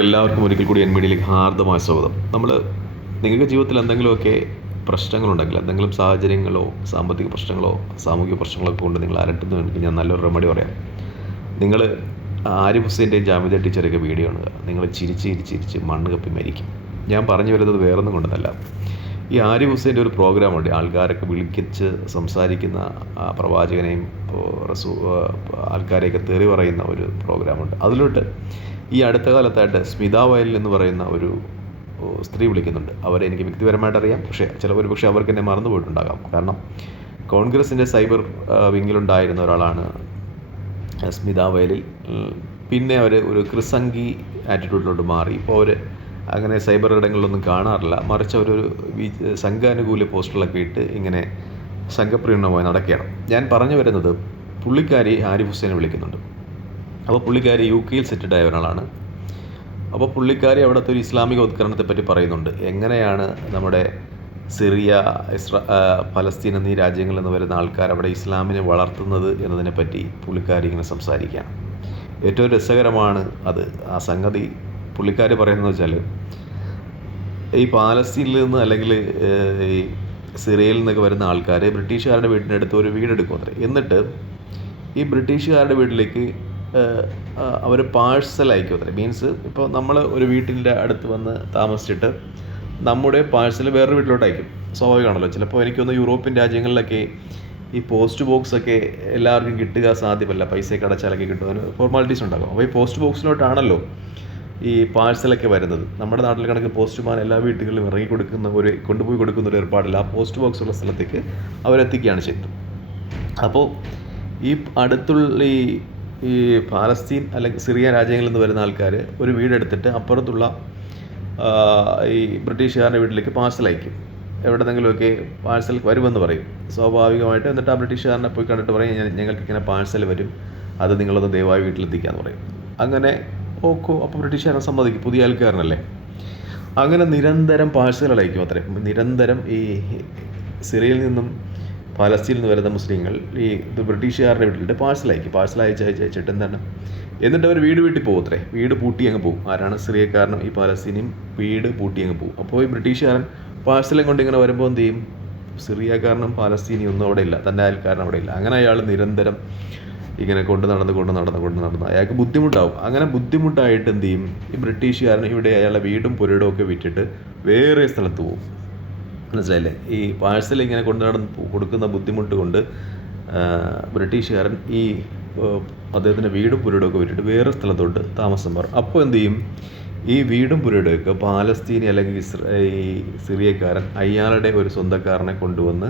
എല്ലാവർക്കും ഒരിക്കൽ കൂടി എൻ മീഡിയയിലേക്ക് ഹാർദമായ സ്വാഗതം. നമ്മൾ നിങ്ങൾക്ക് ജീവിതത്തിൽ എന്തെങ്കിലുമൊക്കെ പ്രശ്നങ്ങളുണ്ടെങ്കിൽ എന്തെങ്കിലും സാഹചര്യങ്ങളോ സാമ്പത്തിക പ്രശ്നങ്ങളോ സാമൂഹിക പ്രശ്നങ്ങളൊക്കെ കൊണ്ട് നിങ്ങൾ അലട്ടുന്നുണ്ടെങ്കിൽ ഞാൻ നല്ലൊരു റെമഡി പറയാം. നിങ്ങൾ ആരിഫ് ഹുസൈന്റെയും ജാമിദ ടീച്ചറൊക്കെ വീഡിയോ കാണുക. നിങ്ങൾ ചിരിച്ച് ചിരിച്ച് ചിരിച്ച് മണ്ണ് കപ്പി മരിക്കും. ഞാൻ പറഞ്ഞു വരുന്നത് വേറൊന്നും കൊണ്ടല്ല ഈ ആരിഫ് ഹുസൈന്റെ ഒരു പ്രോഗ്രാമുണ്ട് ആൾക്കാരൊക്കെ വിളിക്കിച്ച് സംസാരിക്കുന്ന പ്രവാചകനെയും റസൂ ആൾക്കാരെയൊക്കെ തെറി പറയുന്ന ഒരു പ്രോഗ്രാമുണ്ട് അതിലോട്ട് ഈ അടുത്ത കാലത്തായിട്ട് സ്മിത വയലിൽ എന്ന് പറയുന്ന ഒരു സ്ത്രീ വിളിക്കുന്നുണ്ട്. അവരെ എനിക്ക് വ്യക്തിപരമായിട്ട് അറിയാം. പക്ഷേ ചില ഒരു പക്ഷേ അവർക്ക് എന്നെ മറന്നു പോയിട്ടുണ്ടാകാം. കാരണം കോൺഗ്രസിന്റെ സൈബർ വിങ്ങിലുണ്ടായിരുന്ന ഒരാളാണ് സ്മിത വയലിൽ. പിന്നെ അവർ ഒരു ക്രിസംഗി ആറ്റിറ്റ്യൂഡിലോട്ട് മാറി. ഇപ്പോൾ അവർ അങ്ങനെ സൈബർ ഇടങ്ങളിലൊന്നും കാണാറില്ല. മറിച്ച് അവരൊരു സംഘാനുകൂല പോസ്റ്ററിലൊക്കെ ഇട്ട് ഇങ്ങനെ സംഘപ്രീണമായി നടക്കുകയാണ്. ഞാൻ പറഞ്ഞു വരുന്നത് പുള്ളിക്കാരി ആരിഫ് ഹുസൈനെ വിളിക്കുന്നുണ്ട്. അപ്പോൾ പുള്ളിക്കാരി യു കെയിൽ സെറ്റിൽഡ് ആയ ഒരാളാണ്. അപ്പോൾ പുള്ളിക്കാരി അവിടുത്തെ ഒരു ഇസ്ലാമിക ഉത്കരണത്തെ പറ്റി പറയുന്നുണ്ട്. എങ്ങനെയാണ് നമ്മുടെ സിറിയ ഇസ്ര ഫലസ്തീൻ എന്നീ രാജ്യങ്ങളിൽ നിന്ന് വരുന്ന ആൾക്കാർ അവിടെ ഇസ്ലാമിനെ വളർത്തുന്നത് എന്നതിനെപ്പറ്റി പുള്ളിക്കാരി ഇങ്ങനെ സംസാരിക്കുകയാണ്. ഏറ്റവും രസകരമാണ് അത്. ആ സംഗതി പുള്ളിക്കാരി പറയുന്നത് വെച്ചാൽ ഈ പാലസ്തീനിൽ നിന്ന് അല്ലെങ്കിൽ ഈ സിറിയയിൽ നിന്നൊക്കെ വരുന്ന ആൾക്കാർ ബ്രിട്ടീഷുകാരുടെ വീടിനടുത്ത് ഒരു വീടെടുക്കും അത്ര. എന്നിട്ട് ഈ ബ്രിട്ടീഷുകാരുടെ വീട്ടിലേക്ക് അവർ പാഴ്സൽ അയക്കും മീൻസ് ഇപ്പോൾ നമ്മൾ ഒരു വീട്ടിന്റെ അടുത്ത് വന്ന് താമസിച്ചിട്ട് നമ്മുടെ പാഴ്സൽ വേറൊരു വീട്ടിലോട്ട് അയക്കും സ്വാഭാവികമാണല്ലോ. ചിലപ്പോൾ എനിക്കൊന്ന് യൂറോപ്യൻ രാജ്യങ്ങളിലൊക്കെ ഈ പോസ്റ്റ് ബോക്സ് ഒക്കെ എല്ലാവർക്കും കിട്ടുക സാധ്യമല്ല. പൈസയൊക്കെ അടച്ചാലൊക്കെ കിട്ടും ഫോർമാലിറ്റീസ് ഉണ്ടാകും. അപ്പോൾ ഈ പോസ്റ്റ് ബോക്സിലോട്ടാണല്ലോ ഈ പാഴ്സലൊക്കെ വരുന്നത്. നമ്മുടെ നാട്ടിൽ കണക്ക് പോസ്റ്റ്മാൻ എല്ലാ വീട്ടുകളിലും ഇറങ്ങി കൊടുക്കുന്ന ഒരു കൊണ്ടുപോയി കൊടുക്കുന്ന ഒരു ഏർപ്പാടില്ല. ആ പോസ്റ്റ് ബോക്സ് ഉള്ള സ്ഥലത്തേക്ക് അവരെത്തിക്കുകയാണ് ചെയ്യുന്നത് അപ്പോൾ ഈ അടുത്തുള്ള ഈ ഈ പാലസ്തീൻ അല്ലെങ്കിൽ സിറിയ രാജ്യങ്ങളിൽ നിന്ന് വരുന്ന ആൾക്കാർ ഒരു വീടെടുത്തിട്ട് അപ്പുറത്തുള്ള ഈ ബ്രിട്ടീഷുകാരുടെ വീട്ടിലേക്ക് പാഴ്സൽ അയക്കും. എവിടെന്നെങ്കിലുമൊക്കെ പാഴ്സൽ വരുമെന്ന് പറയും. സ്വാഭാവികമായിട്ട് എന്നിട്ട് ആ ബ്രിട്ടീഷുകാരനെ പോയി കണ്ടിട്ട് പറയും "ഞ- ഞങ്ങൾക്ക് ഇങ്ങനെ പാഴ്സൽ വരും. അത് നിങ്ങളൊന്ന് ദയവായി വീട്ടിലെത്തിക്കാന്ന് പറയും. അങ്ങനെ ഓക്കോ അപ്പോൾ ബ്രിട്ടീഷുകാരൻ സമ്മതിക്കും. പുതിയ ആൾക്കാരനല്ലേ? അങ്ങനെ നിരന്തരം പാഴ്സലുകൾ അയക്കും അത്രയും നിരന്തരം ഈ സിറിയയിൽ നിന്നും ഫലസ്തീനിൽ നിന്ന് വരുന്ന മുസ്ലിങ്ങൾ ഈ ഇത് ബ്രിട്ടീഷുകാരുടെ വീട്ടിലിട്ട് പാഴ്സൽ അയക്കും. പാഴ്സൽ അയച്ച് അയച്ച് അയച്ചിട്ട് എന്താണ്? എന്നിട്ട് അവർ വീട് വീട്ടിൽ പോകും അത്രേ. വീട് പൂട്ടി അങ്ങ് പോകും. ആരാണ്? സിറിയക്കാരനും ഈ പാലസ്തീനിയും വീട് പൂട്ടി അങ്ങ് പോകും. അപ്പോൾ ഈ ബ്രിട്ടീഷുകാരൻ പാഴ്സലും കൊണ്ട് ഇങ്ങനെ വരുമ്പോൾ എന്ത് ചെയ്യും? സിറിയക്കാരനും പാലസ്തീനി ഒന്നും അവിടെ ഇല്ല. തന്റെ അയൽക്കാരനും അവിടെ ഇല്ല. അങ്ങനെ അയാൾ നിരന്തരം ഇങ്ങനെ കൊണ്ട് നടന്ന് കൊണ്ട് നടന്ന് കൊണ്ട് നടന്ന് അയാൾക്ക് ബുദ്ധിമുട്ടാവും. അങ്ങനെ ബുദ്ധിമുട്ടായിട്ട് എന്ത് ചെയ്യും? ഈ ബ്രിട്ടീഷുകാരൻ ഇവിടെ അയാളുടെ വീടും പുരയിടവും ഒക്കെ വിറ്റിട്ട് വേറെ സ്ഥലത്ത് പോകും. മനസ്സിലായില്ലേ? ഈ പാഴ്സൽ ഇങ്ങനെ കൊണ്ടു നടന്ന് കൊടുക്കുന്ന ബുദ്ധിമുട്ട് കൊണ്ട് ബ്രിട്ടീഷുകാരൻ ഈ അദ്ദേഹത്തിന്റെ വീടും പുരയിടമൊക്കെ വിട്ടിട്ട് വേറെ സ്ഥലത്തോട്ട് താമസം മാറും. അപ്പോൾ എന്തു ചെയ്യും? ഈ വീടും പുരയിടമൊക്കെ പാലസ്തീനി അല്ലെങ്കിൽ ഇസ്ര ഈ സിറിയക്കാരൻ അയാളുടെ ഒരു സ്വന്തക്കാരനെ കൊണ്ടുവന്ന്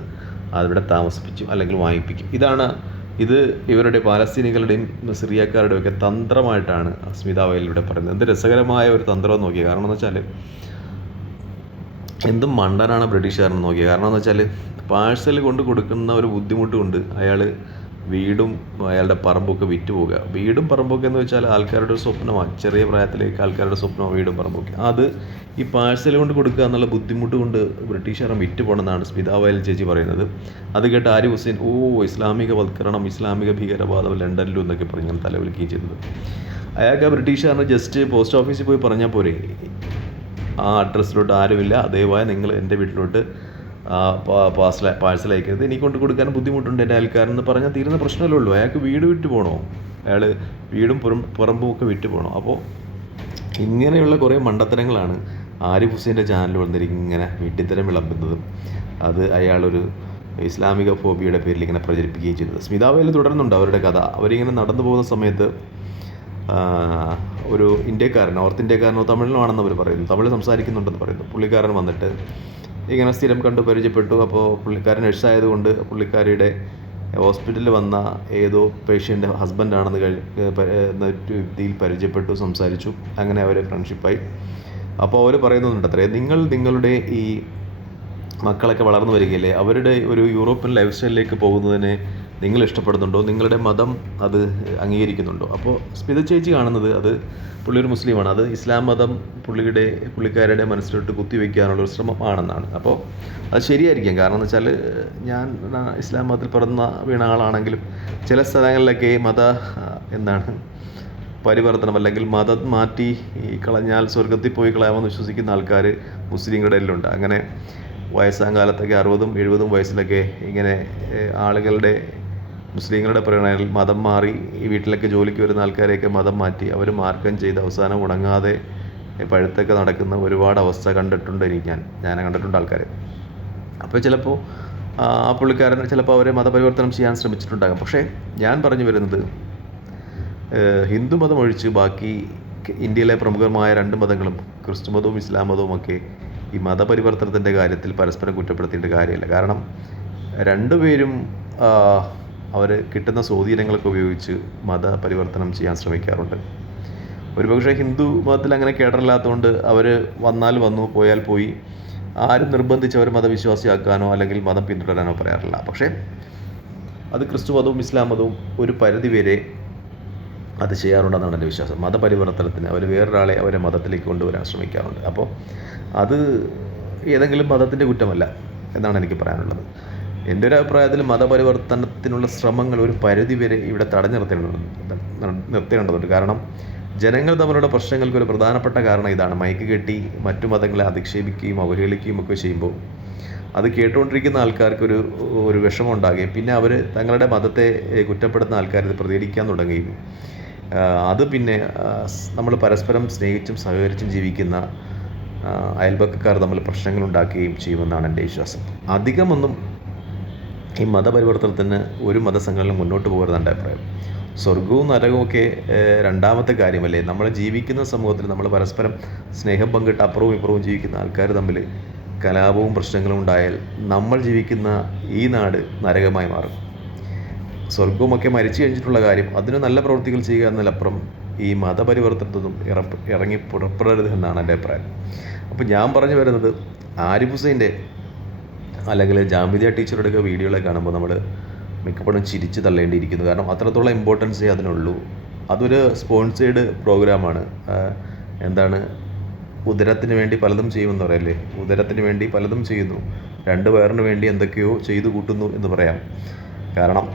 അവിടെ താമസിപ്പിക്കും അല്ലെങ്കിൽ വാങ്ങിപ്പിക്കും. ഇതാണ് ഇത് ഇവരുടെ പാലസ്തീനികളുടെയും സിറിയക്കാരുടെയും ഒക്കെ തന്ത്രമായിട്ടാണ് അസ്മിതാവയിലൂടെ പറയുന്നത്. എന്ത് രസകരമായ ഒരു തന്ത്രം നോക്കിയത് കാരണം എന്ന് വെച്ചാൽ എന്തും മണ്ടനാണ് ബ്രിട്ടീഷുകാരൻ നോക്കിയത്. കാരണം എന്ന് വെച്ചാൽ പാഴ്സൽ കൊണ്ട് കൊടുക്കുന്ന ഒരു ബുദ്ധിമുട്ട് കൊണ്ട് അയാൾ വീടും അയാളുടെ പറമ്പൊക്കെ വിറ്റ് പോവുക. വീടും പറമ്പൊക്കെ എന്ന് വെച്ചാൽ ആൾക്കാരുടെ ഒരു സ്വപ്നമാണ് ചെറിയ പ്രായത്തിലേക്ക് ആൾക്കാരുടെ സ്വപ്നമാണ് വീടും പറമ്പൊക്കെ അത് ഈ പാഴ്സൽ കൊണ്ട് കൊടുക്കുക എന്നുള്ള ബുദ്ധിമുട്ട് കൊണ്ട് ബ്രിട്ടീഷുകാരൻ വിറ്റ് പോകണമെന്നാണ് സ്മിത വയൽ ചേച്ചി പറയുന്നത്. അത് കേട്ട് ആരിഫ് ഹുസൈൻ ഓ ഇസ്ലാമിക വൽക്കരണം ഇസ്ലാമിക ഭീകരവാദം ലണ്ടനിലും എന്നൊക്കെ പറഞ്ഞ് തലവിളിക്കുകയും ചെയ്തത്. അയാൾക്ക് ആ ബ്രിട്ടീഷുകാരന് ജസ്റ്റ് പോസ്റ്റ് ഓഫീസിൽ പോയി പറഞ്ഞാൽ പോരെ. ആ അഡ്രസ്സിലോട്ട് ആരുമില്ല. ദയവായി നിങ്ങൾ എന്റെ വീട്ടിലോട്ട് പാഴ്സൽ പാഴ്സൽ അയക്കരുത്. എനിക്ക് കൊണ്ട് കൊടുക്കാൻ ബുദ്ധിമുട്ടുണ്ട് എന്റെ അയൽക്കാരെന്ന് പറഞ്ഞാൽ തീരുന്ന പ്രശ്നമല്ലേ ഉള്ളൂ. അയാൾക്ക് വീട് വിട്ടു പോകണോ? അയാൾ വീടും പുറം പുറമ്പും ഒക്കെ വിറ്റ് പോകണോ? അപ്പോൾ ഇങ്ങനെയുള്ള കുറേ മണ്ടത്തരങ്ങളാണ് ആരിഫ് ഹുസൈന്റെ ചാനൽ വന്നിരിക്കും ഇങ്ങനെ വീട്ടിത്തരം വിളമ്പുന്നതും. അത് അയാളൊരു ഇസ്ലാമിക ഫോബിയുടെ പേരിൽ ഇങ്ങനെ പ്രചരിപ്പിക്കുകയും ചെയ്തത്. സ്മിതാവേൽ തുടരുന്നുണ്ട് അവരുടെ കഥ. അവരിങ്ങനെ നടന്നു പോകുന്ന സമയത്ത് ഒരു ഇന്ത്യക്കാരൻ നോർത്ത് ഇന്ത്യക്കാരനോ തമിഴിലോ ആണെന്ന് അവർ പറയുന്നു. തമിഴ് സംസാരിക്കുന്നുണ്ടെന്ന് പറയുന്നു. പുള്ളിക്കാരൻ വന്നിട്ട് ഇങ്ങനെ സ്ഥിരം കണ്ട് പരിചയപ്പെട്ടു. അപ്പോൾ പുള്ളിക്കാരൻ നഴ്സായതുകൊണ്ട് പുള്ളിക്കാരിയുടെ ഹോസ്പിറ്റലിൽ വന്ന ഏതോ പേഷ്യന്റെ ഹസ്ബൻഡാണെന്ന് കഴിഞ്ഞ രീതിയിൽ പരിചയപ്പെട്ടു സംസാരിച്ചു. അങ്ങനെ അവർ ഫ്രണ്ട്ഷിപ്പായി. അപ്പോൾ അവർ പറയുന്നുണ്ട് അത്രേ. നിങ്ങൾ നിങ്ങളുടെ ഈ മക്കളൊക്കെ വളർന്നു വരികയില്ലേ? അവരുടെ ഒരു യൂറോപ്യൻ ലൈഫ് സ്റ്റൈലിലേക്ക് പോകുന്നതിനെ നിങ്ങൾ ഇഷ്ടപ്പെടുന്നുണ്ടോ നിങ്ങളുടെ മതം അത് അംഗീകരിക്കുന്നുണ്ടോ? അപ്പോൾ സ്മിത ചേച്ചി കാണുന്നത് അത് പുള്ളി ഒരു മുസ്ലിമാണ്. അത് ഇസ്ലാം മതം പുള്ളിയുടെ പുള്ളിക്കാരുടെ മനസ്സിലോട്ട് കുത്തിവെക്കാനുള്ള ഒരു ശ്രമമാണെന്നാണ്. അപ്പോൾ അത് ശരിയായിരിക്കാം. കാരണം എന്ന് വെച്ചാൽ ഞാൻ ഇസ്ലാം മതത്തിൽ പിറന്ന വീണ ആളാണെങ്കിലും ചില സ്ഥലങ്ങളിലൊക്കെ മത എന്താണ് പരിവർത്തനം അല്ലെങ്കിൽ മതം മാറ്റി കളഞ്ഞാൽ സ്വർഗത്തിൽ പോയി കളയാമെന്ന് വിശ്വസിക്കുന്ന ആൾക്കാർ മുസ്ലിങ്ങളുടെ ഇടയിലുണ്ട്. അങ്ങനെ വയസ്സാം കാലത്തൊക്കെ അറുപതും എഴുപതും വയസ്സിലൊക്കെ ഇങ്ങനെ ആളുകളുടെ മുസ്ലിങ്ങളുടെ പ്രേരണയിൽ മതം മാറി ഈ വീട്ടിലൊക്കെ ജോലിക്ക് വരുന്ന ആൾക്കാരെയൊക്കെ മതം മാറ്റി അവർ മാർക്കം ചെയ്ത് അവസാനം ഉണങ്ങാതെ പഴുത്തൊക്കെ നടക്കുന്ന ഒരുപാട് അവസ്ഥ കണ്ടിട്ടുണ്ട് എനിക്ക് ഞാൻ. ഞാൻ കണ്ടിട്ടുണ്ട് ആൾക്കാരെ. അപ്പോൾ ചിലപ്പോൾ ആ പുള്ളിക്കാരൻ ചിലപ്പോൾ അവരെ മതപരിവർത്തനം ചെയ്യാൻ ശ്രമിച്ചിട്ടുണ്ടാകും. പക്ഷേ ഞാൻ പറഞ്ഞു വരുന്നത് ഹിന്ദു മതം ഒഴിച്ച് ബാക്കി ഇന്ത്യയിലെ പ്രമുഖമായ രണ്ട് മതങ്ങളും ക്രിസ്തു മതവും ഇസ്ലാം മതവും ഒക്കെ ഈ മതപരിവർത്തനത്തിന്റെ കാര്യത്തിൽ പരസ്പരം കുറ്റപ്പെടുത്തിയിട്ട് കാര്യമില്ല. കാരണം രണ്ടുപേരും അവർ കിട്ടുന്ന സ്വാധീനങ്ങളൊക്കെ ഉപയോഗിച്ച് മത പരിവർത്തനം ചെയ്യാൻ ശ്രമിക്കാറുണ്ട്. ഒരുപക്ഷെ ഹിന്ദു മതത്തിൽ അങ്ങനെ കേടറില്ലാത്തതുകൊണ്ട് അവർ വന്നാൽ വന്നു പോയാൽ പോയി. ആരും നിർബന്ധിച്ച് അവർ മതവിശ്വാസിയാക്കാനോ അല്ലെങ്കിൽ മതം പിന്തുടരാനോ പറയാറില്ല. പക്ഷേ അത് ക്രിസ്തു മതവും ഇസ്ലാം മതവും ഒരു പരിധി വരെ അത് ചെയ്യാറുണ്ടെന്നാണ് എന്റെ വിശ്വാസം. മതപരിവർത്തനത്തിന് അവർ വേറൊരാളെ അവരെ മതത്തിലേക്ക് കൊണ്ടുവരാൻ ശ്രമിക്കാറുണ്ട്. അപ്പോൾ അത് ഏതെങ്കിലും മതത്തിന്റെ കുറ്റമല്ല എന്നാണ് എനിക്ക് പറയാനുള്ളത്. എന്റെ ഒരു അഭിപ്രായത്തിൽ മതപരിവർത്തനത്തിനുള്ള ശ്രമങ്ങൾ ഒരു പരിധി വരെ ഇവിടെ തടഞ്ഞു നിർത്തേണ്ടതുണ്ട് നിർത്തേണ്ടതുണ്ട്. കാരണം ജനങ്ങൾ തമ്മിലുള്ള പ്രശ്നങ്ങൾക്ക് ഒരു പ്രധാനപ്പെട്ട കാരണം ഇതാണ്. മൈക്ക് കെട്ടി മറ്റു മതങ്ങളെ അധിക്ഷേപിക്കുകയും അവഹേളിക്കുകയും ഒക്കെ ചെയ്യുമ്പോൾ അത് കേട്ടുകൊണ്ടിരിക്കുന്ന ആൾക്കാർക്ക് ഒരു ഒരു വിഷമം ഉണ്ടാകുകയും പിന്നെ അവർ തങ്ങളുടെ മതത്തെ കുറ്റപ്പെടുത്തുന്ന ആൾക്കാർ ഇത് പ്രതികരിക്കാൻ തുടങ്ങുകയും അത് പിന്നെ നമ്മൾ പരസ്പരം സ്നേഹിച്ചും സഹകരിച്ചും ജീവിക്കുന്ന അയൽപക്കക്കാർ തമ്മിൽ പ്രശ്നങ്ങൾ ഉണ്ടാക്കുകയും ചെയ്യുമെന്നാണ് എന്റെ വിശ്വാസം. അധികമൊന്നും ഈ മതപരിവർത്തനത്തിന് ഒരു മതസംഘടന മുന്നോട്ട് പോകരുത് എന്റെ അഭിപ്രായം. സ്വർഗവും നരകവും ഒക്കെ രണ്ടാമത്തെ കാര്യമല്ലേ? നമ്മൾ ജീവിക്കുന്ന സമൂഹത്തിൽ നമ്മൾ പരസ്പരം സ്നേഹം പങ്കിട്ട് അപ്പുറവും ഇപ്പുറവും ജീവിക്കുന്ന ആൾക്കാർ തമ്മിൽ കലാപവും പ്രശ്നങ്ങളും ഉണ്ടായാൽ നമ്മൾ ജീവിക്കുന്ന ഈ നാട് നരകമായി മാറും. സ്വർഗവുമൊക്കെ മരിച്ചു കഴിഞ്ഞിട്ടുള്ള കാര്യം അതിന് നല്ല പ്രവൃത്തികൾ ചെയ്യുക എന്നതിലപ്പുറം ഈ മതപരിവർത്തനത്തൊന്നും ഇറപ്പ് ഇറങ്ങി പുറപ്പെടരുത് എന്നാണ് എന്റെ അഭിപ്രായം. അപ്പോൾ ഞാൻ പറഞ്ഞു വരുന്നത് ആരിഫ് ഹുസൈന്റെ അല്ലെങ്കിൽ ജാമിതിയ ടീച്ചറുടെയൊക്കെ വീഡിയോകളെ കാണുമ്പോൾ നമ്മൾ മിക്കപ്പോഴും ചിരിച്ച് തള്ളേണ്ടിയിരിക്കുന്നു. കാരണം അത്രത്തോളം ഇമ്പോർട്ടൻസേ അതിനുള്ളൂ. അതൊരു സ്പോൺസേഡ് പ്രോഗ്രാമാണ് എന്താണ്? ഉദരത്തിന് വേണ്ടി പലതും ചെയ്യുമെന്ന് പറയല്ലേ? ഉദരത്തിന് വേണ്ടി പലതും ചെയ്യുന്നു. രണ്ട് വയറിന് വേണ്ടി എന്തൊക്കെയോ ചെയ്തു കൂട്ടുന്നു എന്ന് പറയാം. കാരണം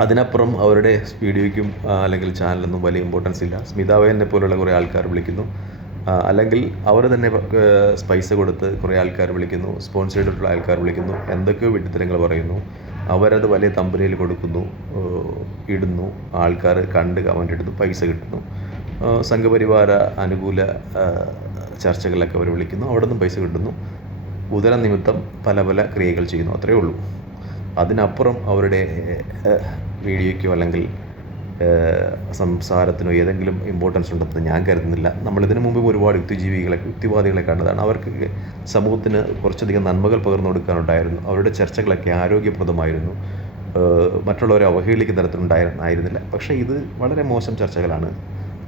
അതിനപ്പുറം അവരുടെ വീഡിയോയ്ക്കും അല്ലെങ്കിൽ ചാനലൊന്നും വലിയ ഇമ്പോർട്ടൻസ് ഇല്ല. സ്മിതാവേനെ പോലുള്ള കുറേ ആൾക്കാർ വിളിക്കുന്നു. അല്ലെങ്കിൽ അവർ തന്നെ പൈസ കൊടുത്ത് കുറേ ആൾക്കാർ വിളിക്കുന്നു സ്പോൺസർ ചെയ്തിട്ടുള്ള ആൾക്കാർ വിളിക്കുന്നു എന്തൊക്കെയോ വിഡ്ഢിത്തരങ്ങൾ പറയുന്നു. അവരത് വലിയ തമ്പനിയിൽ കൊടുക്കുന്നു ഇടുന്നു. ആൾക്കാർ കണ്ട് കമന്റ് ഇടുന്നു പൈസ കിട്ടുന്നു. സംഘപരിവാര അനുകൂല ചർച്ചകളിലൊക്കെ അവർ വിളിക്കുന്നു അവിടെ നിന്നും പൈസ കിട്ടുന്നു. ഉദര നിമിത്തം പല പല ക്രിയകൾ ചെയ്യുന്നു അത്രയേ ഉള്ളൂ. അതിനപ്പുറം അവരുടെ വീഡിയോയ്ക്കോ അല്ലെങ്കിൽ സംസാരത്തിനോ ഏതെങ്കിലും ഇമ്പോർട്ടൻസ് ഉണ്ടെന്ന് ഞാൻ കരുതുന്നില്ല. നമ്മൾ നമ്മളിതിനു മുമ്പ് ഒരുപാട് യുക്തിജീവികളെ യുക്തിവാദികളെ കണ്ടതാണ്. അവർക്ക് സമൂഹത്തിന് കുറച്ചധികം നന്മകൾ പകർന്നു കൊടുക്കാനുണ്ടായിരുന്നു. അവരുടെ ചർച്ചകളൊക്കെ ആരോഗ്യപ്രദമായിരുന്നു. മറ്റുള്ളവരെ അവഹേളിക്കുന്ന തരത്തിലുണ്ടായിരുന്നില്ല പക്ഷേ ഇത് വളരെ മോശം ചർച്ചകളാണ്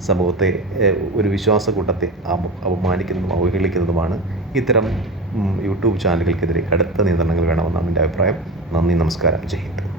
സമൂഹത്തെ ഒരു വിശ്വാസക്കൂട്ടത്തെ അപ- അപമാനിക്കുന്നതും അവഹേളിക്കുന്നതുമാണ്. ഇത്തരം യൂട്യൂബ് ചാനലുകൾക്കെതിരെ കടുത്ത നിയന്ത്രണങ്ങൾ വേണമെന്നാണ് എന്റെ അഭിപ്രായം. നന്ദി നമസ്കാരം. ജയ് ഹിന്ദ്.